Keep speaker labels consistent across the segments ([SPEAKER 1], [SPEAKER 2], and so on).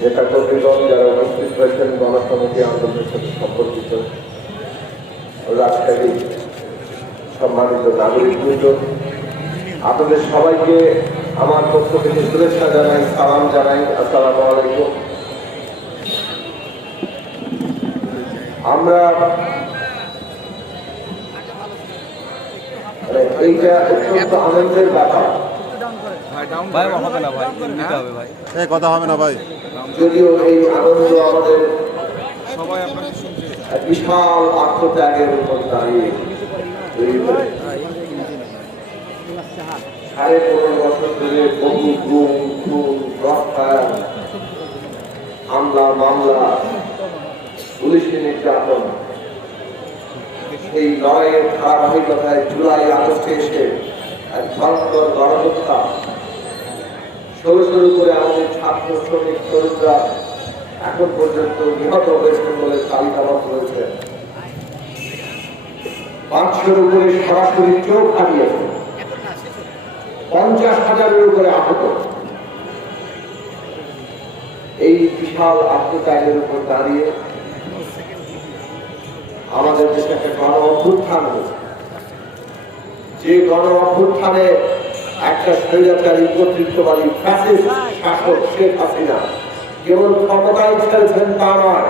[SPEAKER 1] নেতা কর্মীগণ যারা উপস্থিত হয়েছেন গণসমিতি আন্দোলনের সাথে সম্পর্কিত রাজশাহী সম্মানিত নাগরিকবৃন্দ আপনাদের সবাইকে আমার পক্ষ থেকে শুভেচ্ছা জানাই সালাম জানাই আসসালামু আলাইকুম আমরা মানে এইটা অত্যন্ত আনন্দের ব্যাপার
[SPEAKER 2] ভাই
[SPEAKER 3] কথা হবে না ভাই
[SPEAKER 1] যদিও এই আনন্দ আমাদের বিশাল আত্মত্যাগের উপর দাঁড়িয়ে। সাড়ে পনেরো বছর ধরে বহু গুম, খুন হামলা, মামলা পুলিশি নির্যাতন। সেই লড়াইয়ের ধারাবাহিকতায় জুলাই আগস্টে এসে এক ভয়ঙ্কর গণহত্যা শুরু শুরু করে আমাদের ছাত্র, শ্রমিক, তরুণরা এখন পর্যন্ত নিহত হয়েছেন বলে তালিকাবদ্ধ হয়েছে পাঁচশোর উপরে সরাসরি চোখ হারিয়েছে। পঞ্চাশ হাজারের উপরে আহত। এই বিশাল আত্মত্যাগের উপর দাঁড়িয়ে আমাদের দেশে একটা গণ অভ্যুত্থান হয়েছে যে গণ অভ্যুত্থানে একটা স্বৈরাচারী কর্তৃত্ববাদী ফ্যাসিস্ট শাসক শেখ হাসিনা। কেবল ক্ষমতায় ছেড়েছেন তা নয়।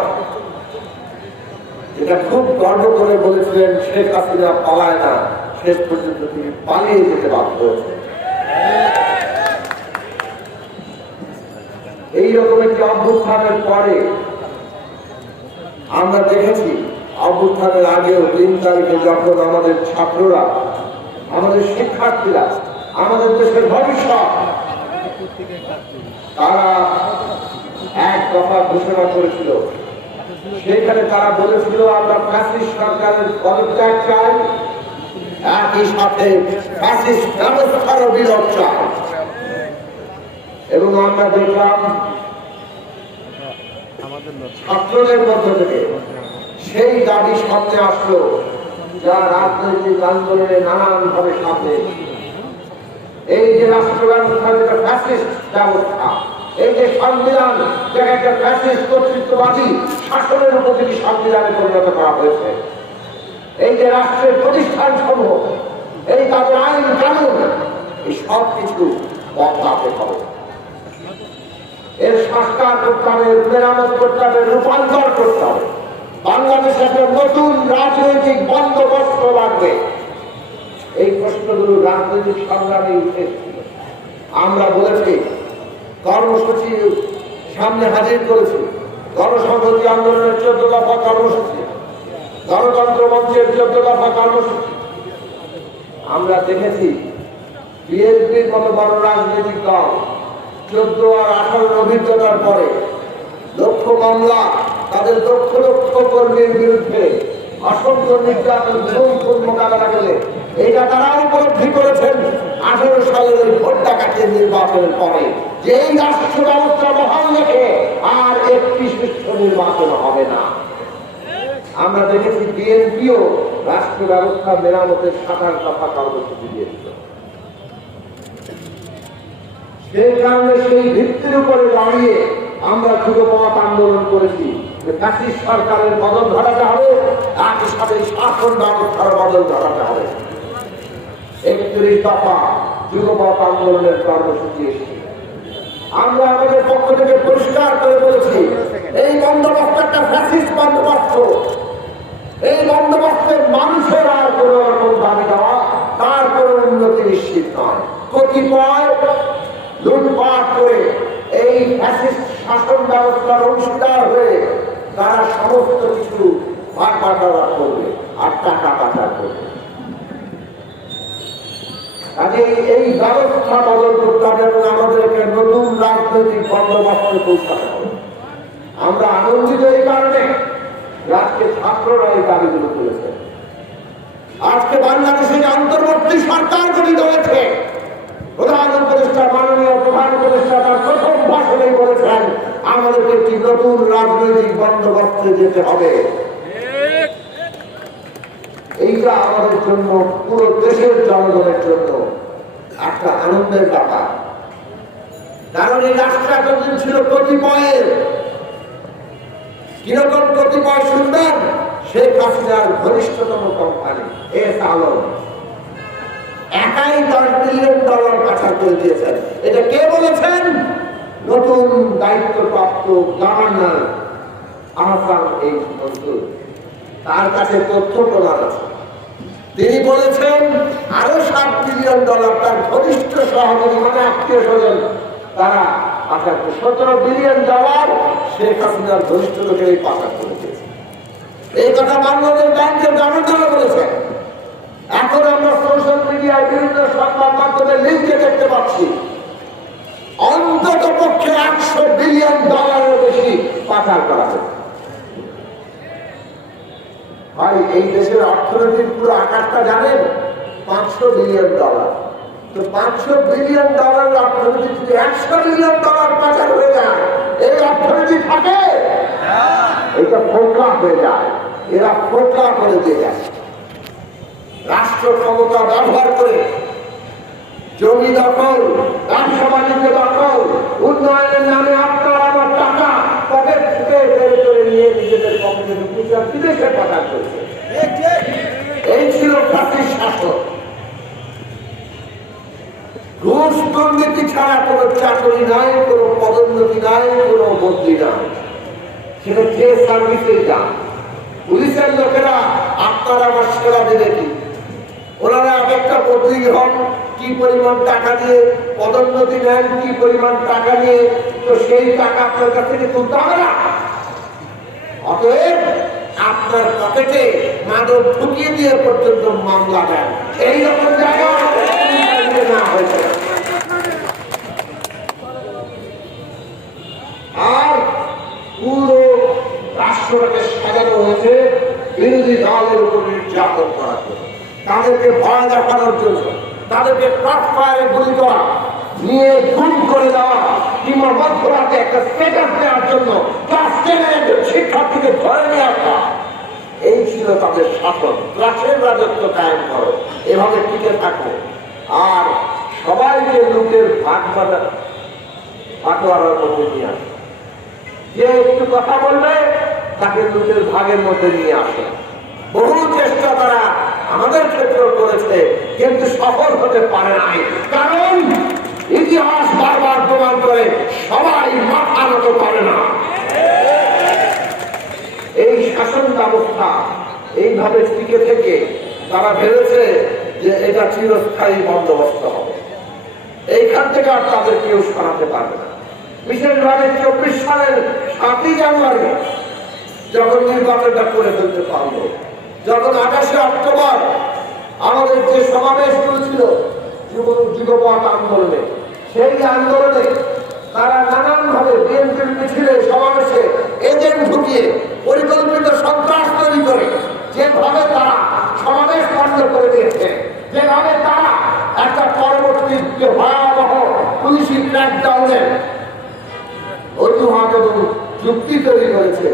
[SPEAKER 1] যেটা খুব গর্ব করে বলেছিলেন শেখ হাসিনা পালায় না। শেষ পর্যন্ত তিনি পালিয়ে যেতে বাধ্য হয়েছেন। এইরকম একটি অভ্যুত্থানের পরে আমরা দেখেছি, অভ্যুত্থানের আগেও তিন তারিখে যখন আমাদের ছাত্ররা, আমাদের শিক্ষার্থীরা আমাদের দেশের ভবিষ্যৎ। তারা এক দফা ঘোষণা করেছিল। সেখানে তারা বলেছিল, আমরা ফ্যাসিস্ট সরকারের পদত্যাগ চাই। একই সাথে ফ্যাসিস্ট ব্যবস্থারও বিলোপ চাই। এবং আমরা দেখলাম, ছাত্রদের মধ্য থেকে সেই দাবি সামনে আসলো যা রাজনৈতিক আন্দোলনে নানান ভাবে সামনে এই যে ব্যবস্থা এই যে একটা কর্তৃত্ববাদী এই যে রাষ্ট্রের প্রতিষ্ঠান সমূহ এই তাদের আইন কানুন, এই সব কিছু বদলাতে হবে। এর সংস্কার করতে হবে, মেরামত করতে হবে, রূপান্তর করতে হবে। বাংলাদেশে একটা নতুন রাজনৈতিক বন্দোবস্ত লাগবে। এই প্রশ্নগুলো রাজনৈতিক সংগ্রামে উঠে আমরা বলেছি, কর্মসূচি সামনে হাজির করেছি। গণসংহতি আন্দোলনের চোদ্দ দফা কর্মসূচি, গণতন্ত্র মঞ্চের চোদ্দ দফা কর্মসূচি। আমরা দেখেছি, বিএনপির মতো বড় রাজনৈতিক দল চোদ্দ আর আঠারোর অভিজ্ঞতার পরে লক্ষ মামলা, তাদের লক্ষ লক্ষ কর্মীর বিরুদ্ধে অসংখ্য নির্যাতন মোকাবেলা করে এইটা তারা উপলব্ধি করেছেন আঠারো সালের ওই ভোট ডাকাতের নির্বাচনের পরে যে এই রাষ্ট্র ব্যবস্থা বহাল রেখে আর একটি সুষ্ঠু নির্বাচন হবে না। আমরা দেখেছি বিএনপিও রাষ্ট্র ব্যবস্থা মেরামতের সাতার দফা কর্মসূচি দিয়েছিল। সেই কারণে সেই ভিত্তির উপরে দাঁড়িয়ে আমরা যুগপথ আন্দোলন করেছি ফ্যাসিস্ট সরকারের বদল ঘটাতে হবে একই সাথে শাসন ব্যবস্থার বদল ঘটাতে হবে। একত্রিশ দফা যুগপথ আন্দোলনের কর্মসূচি আমরা আমাদের পক্ষ থেকে পরিষ্কার করে বলেছি, এই বন্দোবস্ত একটা ফ্যাসিস্ট বন্দোবস্ত। এই বন্দোবস্তের মানুষের আর কোন রকম দাবি দেওয়া, তার কোন উন্নতি নিশ্চিত নয়। কতিপয় লুটপাট করে এই ফ্যাসিস্ট শাসন ব্যবস্থার অংশীদার হয়ে তারা সমস্ত কিছু ভাগ বাটোয়ারা করবে আর টাকা পাচার করবে। কাজে এই ব্যবস্থা বদল করতে হবে আমাদেরকে নতুন রাজনৈতিক বন্দোবস্তে পৌঁছাতে হবে। আমরা আনন্দিত এই কারণে আজকে ছাত্ররা এই দাবিগুলো তুলেছে। আজকে বাংলাদেশে যে অন্তর্বর্তী সরকার গঠিত হয়েছে, প্রধান উপদেষ্টা, মাননীয় প্রধান উপদেষ্টা তার প্রথম ভাষণেই বলেছেন, আমাদেরকে একটি নতুন রাজনৈতিক বন্দোবস্তে যেতে হবে। এইটা আমাদের জন্য, পুরো দেশের জনগণের জন্য একটা আনন্দের ব্যাপার। কারণ এই রাষ্ট্র এতদিন ছিল কতিপয়ের। কীরকম কতিপয় সুন্দর, শেখ হাসিনার ঘনিষ্ঠতম কোম্পানি, এস আলম। একাই দশ বিলিয়ন ডলার পাচার করে দিয়েছেন। এটা কে বলেছেন? নতুন দায়িত্বপ্রাপ্ত গভর্নর আহসান এই মজদুর তার কাছে তথ্য প্রমাণ আছে। তিনি বলেছেন, আরও সাত বিলিয়ন ডলার তার ঘনিষ্ঠ সহযোগী মানে আত্মীয় স্বজন, তারা পাচার করে সতেরো বিলিয়ন ডলার শেখ হাসিনার ঘনিষ্ঠ লোকের এই পাচার করে দিয়েছে। এই কথা বাংলাদেশ ব্যাংকের গভর্নর বলেছেন এখন আমরা সোশ্যাল মিডিয়ায় বিভিন্ন সংবাদ মাধ্যমে লিঙ্কে দেখতে পাচ্ছি অন্তত পক্ষে একশো বিলিয়ন ডলারের বেশি পাচার করা হয়েছে ভাই এই দেশের অর্থনীতির পুরো আকারটা জানেন? পাঁচশো বিলিয়ন ডলার। তো পাঁচশো বিলিয়ন ডলার অর্থনীতি যদি একশো বিলিয়ন ডলার পাচার হয়ে যায় এই অর্থনীতি থাকে? এটা ফোকলা হয়ে যায়। এরা ফোকলা করে দিয়ে যায়। রাষ্ট্র ক্ষমতা ব্যবহার করে জমি দখল ব্যবসা বাণিজ্য দখল উন্নয়নের নামে আপনার আমার টাকা পকেট থেকে বের করে নিয়ে নিজেদের পকেটে বিদেশে পাচার করছে। এই ছিল জাতির শাসক। ঘুষ দুর্নীতি ছাড়া কোনো চাকরি নাই, কোনো পদোন্নতি নাই, কোনো বদলি নাই। সেটা যে সার্ভিসে যান পুলিশের লোকেরা আপনার আমার সেবা দেবে কি? ওনারা এক একটা বদলি হন, কি পরিমাণ টাকা দিয়ে পদোন্নতি নেন, কি পরিমাণ টাকা নিয়ে, তো সেই টাকা আপনার কাছ থেকে তুলতে হবে না। অতএব আপনার পকেটে মাদক ঢুকিয়ে দিয়ে পর্যন্ত মামলা দেন। এই রকম জায়গা আর পুরো রাষ্ট্রটাকে সাজানো হয়েছে বিরোধী দলের উপর নির্যাতন করার জন্য। তাদেরকে ভয় দেখানোর জন্য। তাদেরকে ক্রস ফায়ারে গুলি করা, নিয়ে গুম করে দেওয়া। কিংবা মধ্যরাতে একটা স্টেটাস দেওয়ার জন্য ক্লাস টেনের একজন শিক্ষার্থীকে ধরে নিয়ে আসা এই ছিল তাদের শাসন। ক্লাসের রাজত্ব কায়েম করো। এভাবে টিকে থাকো। আর সবাইকে লোকের ভাগ বাটা বাটোয়ারার মধ্যে নিয়ে আসো। যে একটু কথা বলবে, তাকে দুটোর ভাগের মধ্যে নিয়ে আসে। বহু চেষ্টা তারা আমাদের ক্ষেত্রেও করেছে, কিন্তু সফল হতে পারে নাই। কারণ ইতিহাস বারবার প্রমাণ করে সবাই মাথা নত পারে না। এই শাসন ব্যবস্থা এইভাবে টিকে থেকে তারা ভেবেছে যে এটা চিরস্থায়ী বন্দোবস্ত হবে। এইখান থেকে আর তাদের কেউ সরাতে পারবে না। বিশেষভাবে চব্বিশ সালের সাতই জানুয়ারি, যখন নির্বাচনটা করে ফেলতে পারল, যখন আঠাশে অক্টোবর আমাদের যে সমাবেশগুলো ছিল যুব যুবপথ আন্দোলনে সেই আন্দোলনে তারা নানানভাবে বিএনপির মিছিলে সমাবেশে এজেন্ট ঢুকিয়ে পরিকল্পিত সন্ত্রাস তৈরি করে। যেভাবে তারা সমাবেশ বন্ধ করে দিয়েছে, যেভাবে তারা একটা পরবর্তী যে ভয়াবহ পুলিশি ক্র্যাকডাউনের অজুহাত এবং যুক্তি তৈরি করেছে।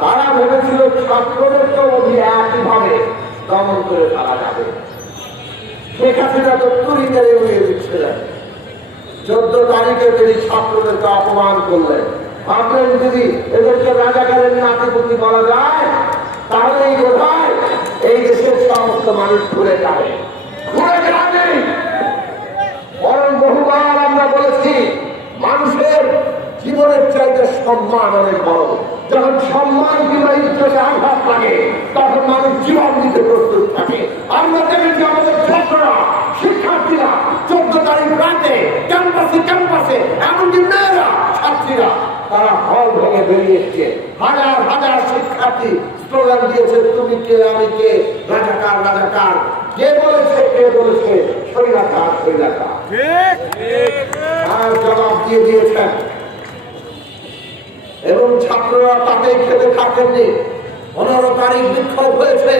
[SPEAKER 1] তারা ভেবেছিল ছাত্রদের তো অধি একইভাবে দমন করে তারা যাবে। হাসিনা তো তুরিকারে উড়িয়ে দিচ্ছিলেন। চোদ্দ তারিখে তিনি ছাত্রদেরকে অপমান করলেন। ভাবলেন যদি এদেরকে রাজাকারের নাতিপুতি বলা যায়, তাহলেই বোধ হয় এই দেশের সমস্ত মানুষ ঘুরে যাবে। ঘুরে যাবে! বরং বহুবার আমরা বলেছি, মানুষের জীবনের চাইতে সম্মান অনেক বড়। যখন সম্মান কিংবা ইজ্জতে আঘাত লাগে, তখন মানুষ জীবন দিতে প্রস্তুত থাকে। আমরা দেখেছি আমাদের ছাত্ররা শিক্ষার্থীরা চোদ্দ তারিখ রাতে ক্যাম্পাসে ক্যাম্পাসে এমনকি মেয়েরা ছাত্রীরা ভেঙে বেরিয়েছে হাজার হাজার শিক্ষার্থী স্লোগান দিয়েছে তুমি কে আমি কে? রাজাকার রাজাকার। কে বলেছে কে বলেছে? আর জবাব দিয়ে দিয়েছেন। এবং ছাত্ররা তাতে খেতে থাকেননি। পনেরো তারিখ বিক্ষোভ হয়েছে।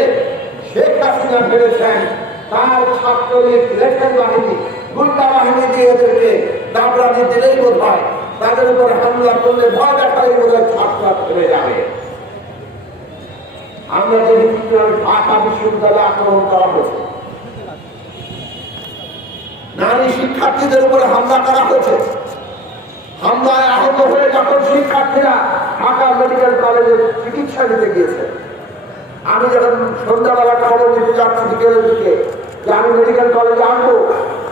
[SPEAKER 1] শেখ হাসিনা ভেবেছেন তার ছাত্রলীগ লেখেন বাহিনী গুন্ডা বাহিনী দিয়ে এদেরকে দাবরানি দিলেই বোধ হয় তাদের উপরে হামলা করলে ভয় দেখালেই বোধ হয় ছাত্ররা ফেলে যাবে। আমরা দেখেছি ঢাকা বিশ্ববিদ্যালয়ে আক্রমণ করা হয়েছে নারী শিক্ষার্থীদের উপরে হামলা করা হয়েছে হামলায় আহত হয়ে যখন শিক্ষার্থীরা ঢাকা মেডিকেল কলেজে চিকিৎসা নিতে গিয়েছে, আমি যখন সন্ধ্যাবেলা খবর দিতে যাচ্ছি বিকেলের দিকে যে আমি মেডিকেল কলেজে আনব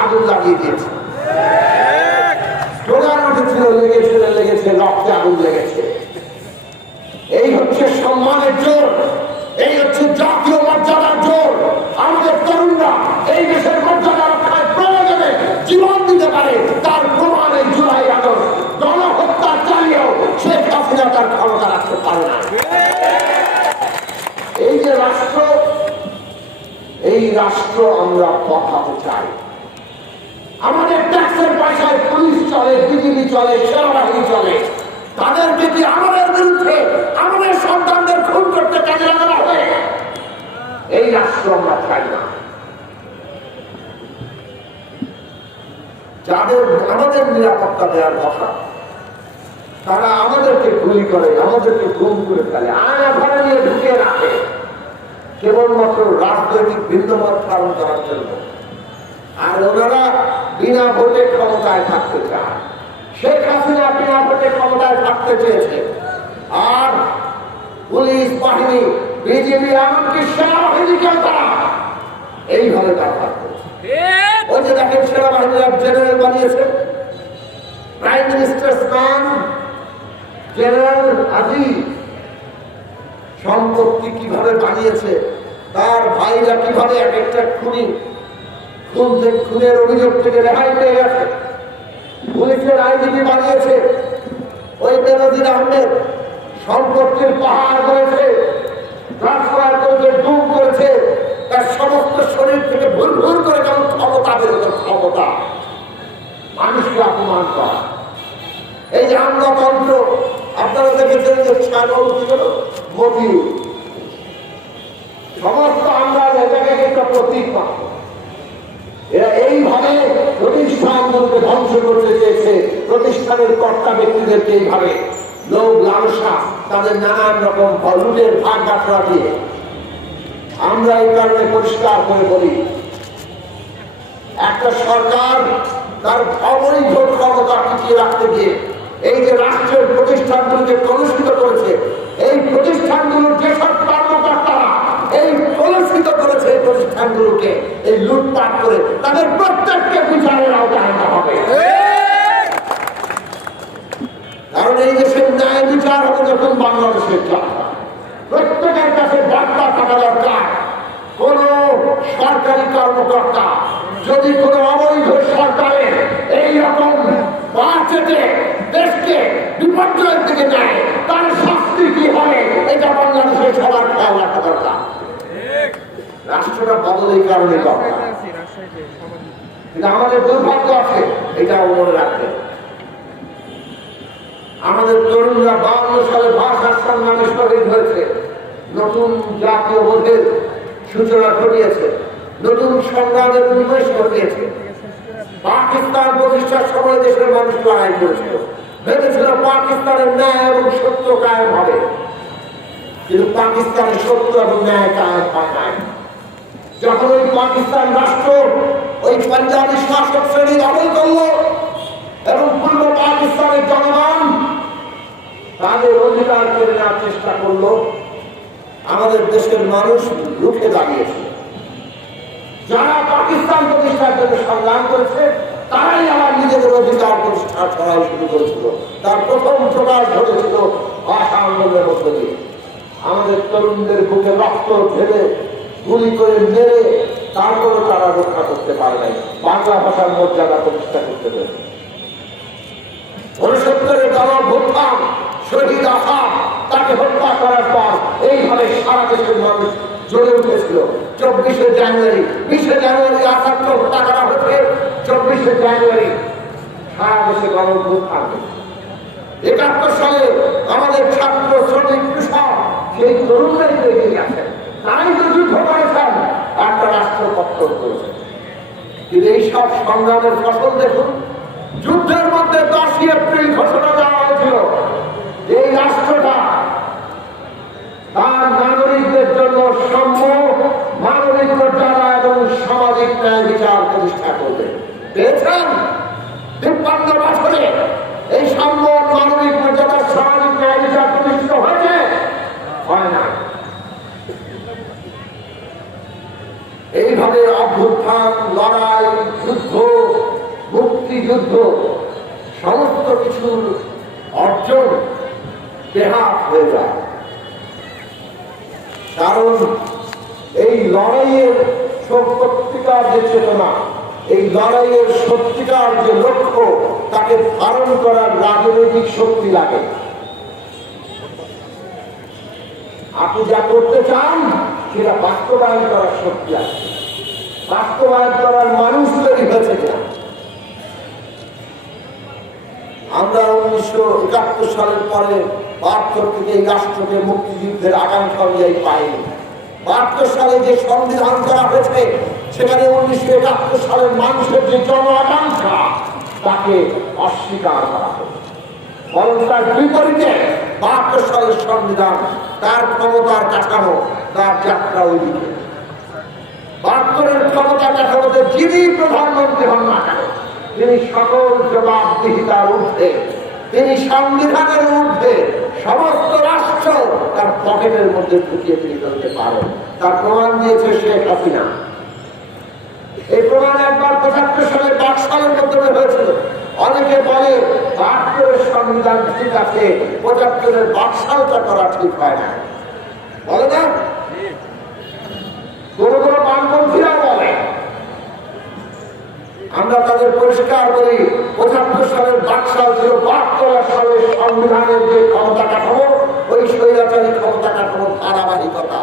[SPEAKER 1] আগুন লাগিয়ে দিয়েছে। স্লোগান উঠেছিল লেগেছিল লেগেছে রক্তে আগুন লেগেছে। এই হচ্ছে সম্মানের জোর, এই হচ্ছে জাতীয় মর্যাদার জোর। আমাদের তরুণরা এই দেশের মর্যাদা রক্ষায় প্রয়োজনে জীবন দিতে পারে, তার প্রমাণ এই জুলাই আগস্ট। গণহত্যা চালিয়েও শেখ হাসিনা তার ক্ষমতা রাখতে পারে না। এই যে রাষ্ট্র, এই রাষ্ট্র আমরা পাঠাতে চাই। আমাদের ট্যাক্সের পয়সায় পুলিশ চলে, বিজিবি চলে, সেনাবাহিনী চলে। তাদেরকে কি আমাদের বিরুদ্ধে, আমাদের সন্তানদের খুন করতে কাজে লাগানো হবে। এই রাষ্ট্র আমরা চাই না। যাদের, আমাদের নিরাপত্তা দেওয়ার কথা, তারা আমাদেরকে গুলি করে, আমাদেরকে গুম করে ফেলে, আয়না ঘরে নিয়ে ঢুকিয়ে রাখে। কেবলমাত্র রাজনৈতিক ভিন্নমত পালন করার জন্য। আর ওনারা বিনা ভোটে ক্ষমতায় থাকতে চায় শেখ হাসিনা বিনা ভোটে ক্ষমতায় থাকতে চেয়েছে। আর পুলিশ বাহিনী বিজেপি এমনকি সেনাবাহিনীকেও তারা এইভাবে ব্যবহার করছে। ওই যে দেখেন সেনাবাহিনীরা জেনারেল বানিয়েছে। Prime minister man general Aziz সম্পত্তি কীভাবে বানিয়েছে তার ভাইরা কীভাবে এক একটা খুনি খুন খুনের অভিযোগ থেকে রেহাই পেয়ে গেছে। পুলিশের আইনজীবী বানিয়েছে। ওই বেনজির আহমেদ সম্পত্তির পাহাড় করেছে। তার সমস্ত শরীর থেকে ভুল ভুল করে যেমন ক্ষমতা বেরোতো ক্ষমতা। মানুষকে এই যে আমলাতন্ত্র, আপনারা দেখেছেন যে ছাগল কি হলো? মতিউ সমস্ত আমরা এটাকে একটা প্রতীক মাত্র এরা এইভাবে প্রতিষ্ঠানগুলোকে ধ্বংস করতে চেয়েছে, প্রতিষ্ঠানের কর্তা ব্যক্তিদেরকে এইভাবে। লোক লালসা, তাদের নানান রকম লুটের ভাগ বাটরা দিয়ে। আমরা এই কারণে পরিষ্কার করে বলি, একটা সরকার তার অবৈধ ক্ষমতা টিকিয়ে রাখতে গিয়ে এই যে রাষ্ট্রের প্রতিষ্ঠানগুলোকে কলুষিত করেছে, এই প্রতিষ্ঠানগুলোর যেসব কর্মকর্তারা এই কলুষিত করেছে এই প্রতিষ্ঠানগুলোকে এই লুটপাট করে তাদের প্রত্যেককে বিচারের আওতায় আনতে হবে কারণ এই দেশের ন্যায় বিচার হবে যখন বাংলাদেশের যাত্রা প্রত্যেকের কাছে বার্তা থাকা দরকার কোন সরকারি কর্মকর্তা যদি কোনো অবৈধ সরকারের এই রকম পা চেটে দেশকে বিপর্যয়ের দিকে নেয় তার শাস্তি কি হবে এটা বাংলাদেশের সবার খেয়াল রাখা দরকার বদলের কারণে কিন্তু আমাদের দুর্ভাগ্য আছে, এটা মনে রাখবেন আমাদের তরুণরা বাউন্ন সালে ভাষার সম্মানে শহীদ হয়েছে। নতুন জাতীয় বোধের সূচনা ঘটিয়েছে। নতুন সংগ্রামের উন্মেষ ঘটিয়েছে। পাকিস্তান প্রতিষ্ঠার সময় দেশের মানুষ লড়াই করেছিল। ভেবেছিল পাকিস্তানের ন্যায় এবং সত্য কায়েম হবে। কিন্তু পাকিস্তানের সত্য এবং ন্যায় কায়েম হয় নাই। যখন ওই পাকিস্তান রাষ্ট্র, ওই পাঞ্জাবি শাসক শ্রেণি দখল করল এবং পূর্ব পাকিস্তানের জনগণ তাদের অধিকার করে নেওয়ার চেষ্টা করল, আমাদের দেশের মানুষ রুখে দাঁড়িয়েছে। যারা পাকিস্তান প্রতিষ্ঠার জন্য সংগ্রাম করেছে, তারাই আমার নিজেদের অধিকার প্রতিষ্ঠা করা শুরু করেছিল। তার প্রথম প্রকাশ ঘটেছিল ভাষা আন্দোলনের মধ্যে দিয়ে। আমাদের তরুণদের বুকে রক্ত ঢেলে গুলি করে মেরে তারপরে তারা রক্ষা করতে পারে নাই। বাংলা ভাষার মর্যাদা প্রতিষ্ঠা করতে গণ ভুত্থান শহীদ তাকে হত্যা করার পর এইভাবে সারা দেশের মানুষ উঠেছিল। চব্বিশে জানুয়ারি, বিশে জানুয়ারি আসাদকে হত্যা করা হয়েছে? চব্বিশে জানুয়ারি সারা দেশে গণ ভুত্থান একাত্তর সালে আমাদের ছাত্র শ্রমিক কৃষক, সেই তরুণরাই এগিয়ে গেছেন তারাই তো যুদ্ধ করেছেন একটা রাষ্ট্র কর্তব্য। করেছেন কিন্তু এইসব সংগ্রামের ফসল দেখুন, যুদ্ধের মধ্যে দশই এপ্রিল ঘোষণা দেওয়া হয়েছিল যে এই রাষ্ট্রটা তার নাগরিকদের জন্য সম্য মানবিক মর্যাদা এবং সামাজিক ন্যায় বিচার প্রতিষ্ঠা করবে পেয়েছেন তিপ্পান্ন বছরে এই সাম্য মানবিক মর্যাদা সামাজিক ন্যায় বিচার প্রতিষ্ঠিত হয়েছে হয় না এইভাবে অভ্যুত্থান লড়াই যুদ্ধ মুক্তিযুদ্ধ সমস্ত কিছুর অর্জন বেহাত হয়ে যায় কারণ এই লড়াইয়ের সত্যিকার যে চেতনা এই লড়াইয়ের সত্যিকার যে লক্ষ্য, তাকে ধারণ করার রাজনৈতিক শক্তি লাগে। আপনি যা করতে চান, সেটা বাস্তবায়ন করার শক্তি আছে। বাস্তবায়ন করার মানুষ তৈরি হয়েছে আমরা উনিশশো একাত্তর সালের পরে বাহাত্তর থেকে রাষ্ট্রকে মুক্তিযুদ্ধের আকাঙ্ক্ষা অনুযায়ী পাইনি। বাহাত্তর সালে যে সংবিধান করা হয়েছে সেখানে উনিশশো একাত্তর সালের মানুষের যে জন আকাঙ্ক্ষা তাকে অস্বীকার করা হয়েছে বরং তার বিপরীতে বাহাত্তর সালের সংবিধান, তার ক্ষমতার কাঠামো, তার যাত্রা ওইদিকে। বাহাত্তরের ক্ষমতা কাঠামোতে যিনি প্রধানমন্ত্রী হন না কেন, তিনি সকল জবাবদিহিতার ঊর্ধ্বে, তিনি সংবিধানের ঊর্ধ্বে সমস্ত রাষ্ট্র তার পকেটের মধ্যে ঢুকিয়ে তিনি ফেলতে পারেন। তার প্রমাণ দিয়েছে শেখ হাসিনা। এই প্রমাণ একবার পঁচাত্তর সালে পাঁচ সালের মাধ্যমে হয়েছিল। অনেকে বলে বাহাত্তরের সংবিধান ঠিক আছে, পঁচাত্তরের বাকশালটা করা ঠিক হয় না। বলে না? কোনো কোনো বামপন্থীরা বলে, আমরা তাদের পরিষ্কার করি, পঁচাত্তর সালের বাকশাল ছিল বাহাত্তর সালের সংবিধানের যে ক্ষমতা কাঠামো, ওই স্বৈরাচারী ক্ষমতা কাঠামোর ধারাবাহিকতা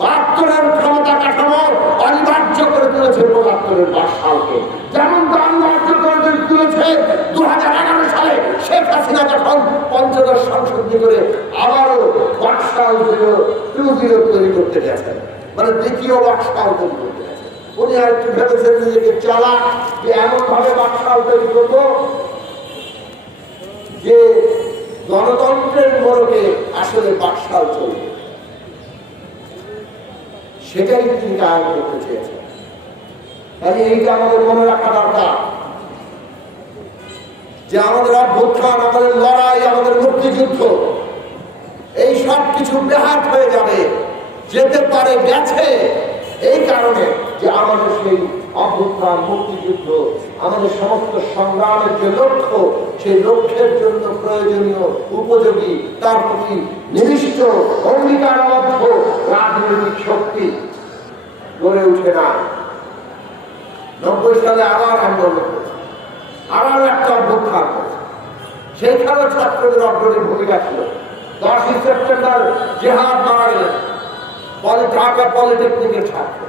[SPEAKER 1] বাহাত্তরের ক্ষমতা কাঠামো অনিবার্য করে তুলেছে পঁচাত্তরের পাঁচ সালকে যেমন তা অনিবার্য করে তুলেছে দু হাজার এগারো সালে শেখ হাসিনা যখন পঞ্চদশ সংশোধনী করে আবারও বাকশাল জিরো টু জিরো তৈরি করতে গেছেন। মানে দ্বিতীয় বাকশাল তৈরি করতে উনি আর একটু ভেবেছেন নিজেকে চালা যে এমন ভাবে বাকশাল তৈরি করব যে গণতন্ত্রের মোড়কে আসলে বাকশাল চলবে। সেটাই তিনি কায়ন করতে চেয়েছেন। কাজে এইটা আমাদের মনে রাখা দরকার। যে আমাদের অভ্যুত্থান, আমাদের লড়াই, আমাদের মুক্তিযুদ্ধ, এই সব কিছু বেহাত হয়ে যাবে, যেতে পারে, গেছে। এই কারণে যে আমাদের সেই অভ্যুত্থান, মুক্তিযুদ্ধ, আমাদের সমস্ত সংগ্রামের যে লক্ষ্য, সেই লক্ষ্যের জন্য প্রয়োজনীয় উপযোগী, তার প্রতি নির্দিষ্ট অঙ্গীকারবদ্ধ রাজনৈতিক শক্তি গড়ে উঠে না। নব্বই সালে আবার আন্দোলন আবার একটা অভ্যুত্থান। সেইখানে ছাত্রদের অগ্রণী ভূমিকা ছিল। দশই সেপ্টেম্বর জেহাদ মারা গেলেন। ঢাকা পলিটেকনিকের ছাত্র।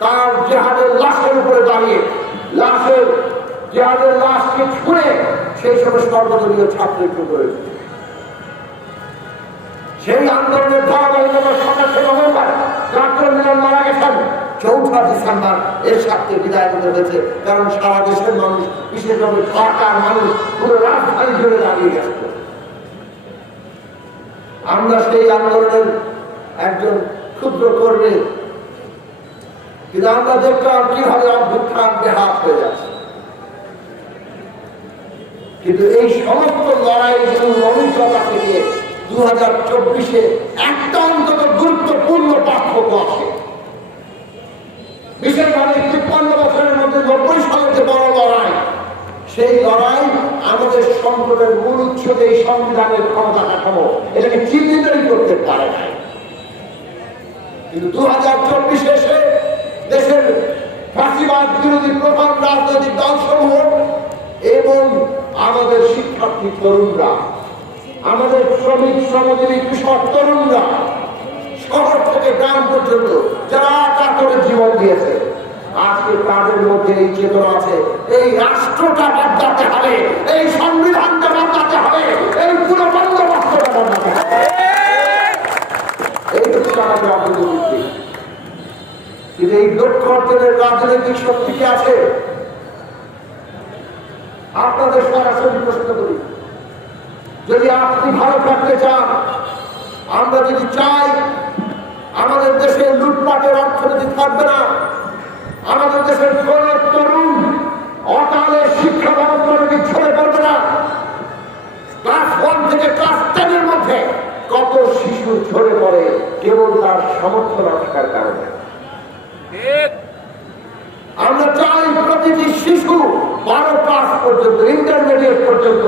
[SPEAKER 1] তার জেহাদের লাশের উপরে দাঁড়িয়ে, লাশের জেহাদের লাশকে ছুঁড়ে সেই সময় সর্বদলীয় ছাত্র একটু করে দিল। সেই আন্দোলনের ধারাবাহিকতা সাতাশে নভেম্বর ডক্টর মিলন মারা গেছেন। চৌঠা ডিসেম্বর এর বিদায় হয়েছে। কারণ সারা দেশের মানুষ, বিশেষভাবে ঢাকার মানুষ, পুরো রাজধানী দাঁড়িয়ে গেছে। আমরা সেই আন্দোলনের একজন ক্ষুদ্র কিন্তু আমরা দেখলাম কীভাবে অভ্যুত্থান বেহাত হয়ে যাচ্ছে। কিন্তু এই সমস্ত লড়াই এবং অভিজ্ঞতা থেকে দু হাজার চব্বিশে একটা অন্তত গুরুত্বপূর্ণ পার্থক্য আছে বিশেষভাবে তিপ্পান্ন হাজার চব্বিশে এসে দেশের বিরোধী প্রধান রাজনৈতিক দলসমূহ এবং আমাদের শিক্ষার্থী তরুণরা, আমাদের শ্রমিক, শ্রমজীবী, কৃষক তরুণরা শহর থেকে গ্রাম পর্যন্ত যারা করে জীবন দিয়েছে। আজকে তাদের মধ্যে এই চেতনা আছে, এই রাষ্ট্রটা বদলাতে হবে, এই সংবিধানটা বদলাতে হবে, এই পুরো কিন্তু এই লক্ষ্য অর্জনের রাজনৈতিক শক্তি কি আছে? আপনাদের সরাসরি প্রশ্ন করি। যদি আপনি ভালো থাকতে চান, আমরা যদি চাই আমাদের দেশে লুটপাটের অর্থনীতি থাকবে না। আমাদের দেশের কোন তরুণ অকালে শিক্ষা ব্যবস্থা থেকে ছেড়ে পড়বে না। ক্লাস ওয়ান থেকে ক্লাস টেনের মধ্যে কত শিশু ঝরে পড়ে কেবল তার সমর্থ না থাকার কারণে। আমরা চাই প্রতিটি শিশু বারো ক্লাস পর্যন্ত ইন্টারমিডিয়েট পর্যন্ত